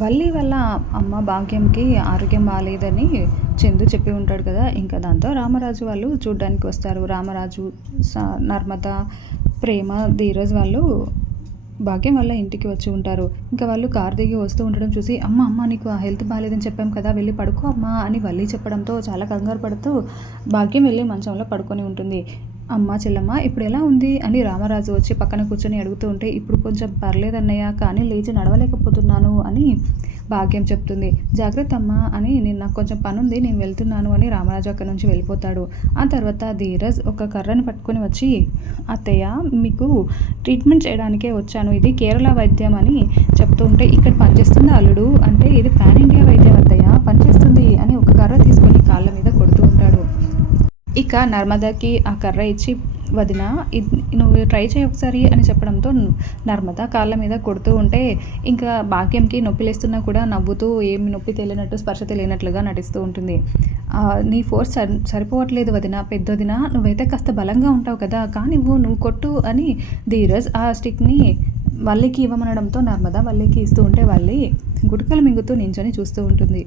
వల్లి వాళ్ళ అమ్మ భాగ్యంకి ఆరోగ్యం బాలేదని చందు చెప్పి ఉంటాడు కదా! ఇంకా దాంతో రామరాజు వాళ్ళు చూడ్డానికి వస్తారు. రామరాజు, నర్మద, ప్రేమ, ధీరజ్ వాళ్ళు భాగ్యం వాళ్ళ ఇంటికి వచ్చి ఉంటారు. ఇంకా వాళ్ళు కారు దిగి వస్తూ ఉండడం చూసి, "అమ్మ అమ్మ నీకు ఆ హెల్త్ బాలేదని చెప్పాం కదా! వెళ్ళి పడుకో అమ్మా" అని వల్లి చెప్పడంతో చాలా కంగారు పడుతూ భాగ్యం వెళ్ళి మంచంలో పడుకొని ఉంటుంది. "అమ్మ చెల్లమ్మ ఇప్పుడు ఎలా ఉంది?" అని రామరాజు వచ్చి పక్కన కూర్చొని అడుగుతూ ఉంటే, "ఇప్పుడు కొంచెం పర్లేదన్నయ్య, కానీ లేచి నడవలేకపోతున్నాను" అని భాగ్యం చెప్తుంది. "జాగ్రత్త అమ్మా" అని, నాకు కొంచెం పనుంది నేను వెళ్తున్నాను" అని రామరాజు అక్కడి నుంచి వెళ్ళిపోతాడు. ఆ తర్వాత ధీరజ్ ఒక కర్రని పట్టుకొని వచ్చి, "అత్తయ్య మీకు ట్రీట్మెంట్ చేయడానికే వచ్చాను. ఇది కేరళ వైద్యం" అని చెప్తూ ఉంటే, "ఇక్కడ పనిచేస్తుందా అల్లుడు?" అంటే, "ఇది పాన్ ఇండియా వైద్యం అత్తయ్య, పనిచేస్తుంది" అని ఒక కర్ర తీసుకొని కాళ్ళ మీద కొడుతూ ఉంటాడు. ఇక నర్మదకి ఆ కర్ర ఇచ్చి, "వదిన నువ్వు ట్రై చేయి ఒకసారి" అని చెప్పడంతో నర్మద కాళ్ళ మీద కొడుతూ ఉంటే, ఇంకా భాగ్యంకి నొప్పి లేస్తున్నా కూడా నవ్వుతూ ఏమి నొప్పి తెలియనట్టు, స్పర్శ తెలియనట్లుగా నటిస్తూ ఉంటుంది. "నీ ఫోర్స్ సరిపోవట్లేదు వదిన, పెద్దొదిన, నువ్వైతే కాస్త బలంగా ఉంటావు కదా, కానివ్వు, నువ్వు కొట్టు" అని ధీరజ్ ఆ స్టిక్ని వల్లికి ఇవ్వమనడంతో నర్మద వల్లికి ఇస్తూ ఉంటే, వల్లి గుటకలు మింగుతూ నించొని చూస్తూ ఉంటుంది.